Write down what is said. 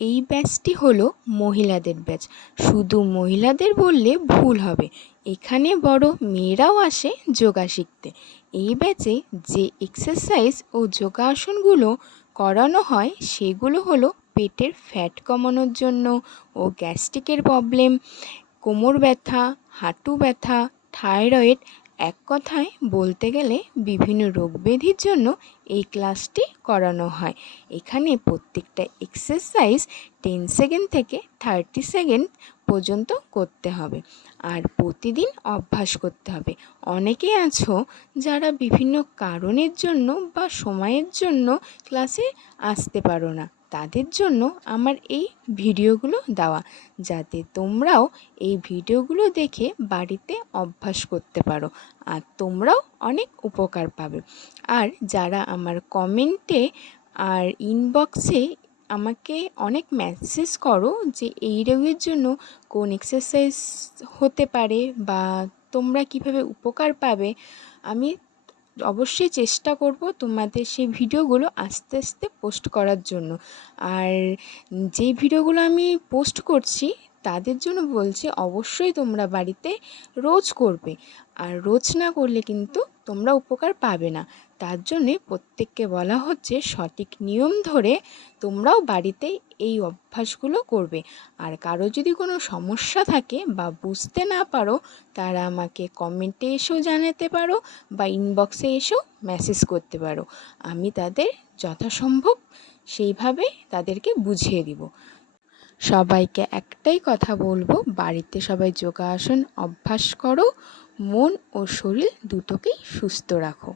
এই ব্যাচটি হলো মহিলাদের ব্যাচ। শুধু মহিলাদের বললে ভুল হবে, এখানে বড় মেয়েরাও আসে যোগা শিখতে। এই ব্যাচে যে এক্সারসাইজ ও যোগাসনগুলো করানো হয় সেগুলো হলো পেটের ফ্যাট কমানোর জন্য ও গ্যাস্ট্রিকের প্রবলেম, কোমর ব্যথা, হাঁটু ব্যথা, থাইরয়েড, এক কথায় বলতে গেলে বিভিন্ন রোগ ব্যাধির জন্য এই ক্লাসটি করানো হয়। এখানে প্রত্যেকটা এক্সারসাইজ 10 সেকেন্ড থেকে 30 সেকেন্ড পর্যন্ত করতে হবে আর প্রতিদিন অভ্যাস করতে হবে। অনেকে আছো যারা বিভিন্ন কারণের জন্য বা সময়ের জন্য ক্লাসে আসতে পারো না, তাদের জন্য আমার এই ভিডিওগুলো দেওয়া, যাতে তোমরাও এই ভিডিওগুলো দেখে বাড়িতে অভ্যাস করতে পারো আর তোমরাও অনেক উপকার পাবে। আর যারা আমার কমেন্টে আর ইনবক্সে আমাকে অনেক মেসেজ করো যে এই রোগের জন্য কোন এক্সারসাইজ হতে পারে বা তোমরা কিভাবে উপকার পাবে, আমি অবশ্যই চেষ্টা করব তোমাদের সেই ভিডিওগুলো আস্তে আস্তে পোস্ট করার জন্য। আর যেই ভিডিওগুলো আমি পোস্ট করছি তাদের জন্য বলছি অবশ্যই তোমরা বাড়িতে রোজ করবে, আর রোজ না করলে কিন্তু তোমরা উপকার পাবে না। তার জন্যে প্রত্যেককে বলা হচ্ছে সঠিক নিয়ম ধরে তোমরাও বাড়িতে এই অভ্যাসগুলো করবে। আর কারো যদি কোনো সমস্যা থাকে বা বুঝতে না পারো, তারা আমাকে কমেন্টে এসেও জানাতে পারো বা ইনবক্সে এসেও মেসেজ করতে পারো। আমি তাদের যথাসম্ভব সেইভাবে তাদেরকে বুঝিয়ে দিব। সবাইকে একটাই কথা বলবো, বাড়িতে সবাই যোগাসন অভ্যাস করো, মন ও শরীর দুটোকেই সুস্থ রাখো।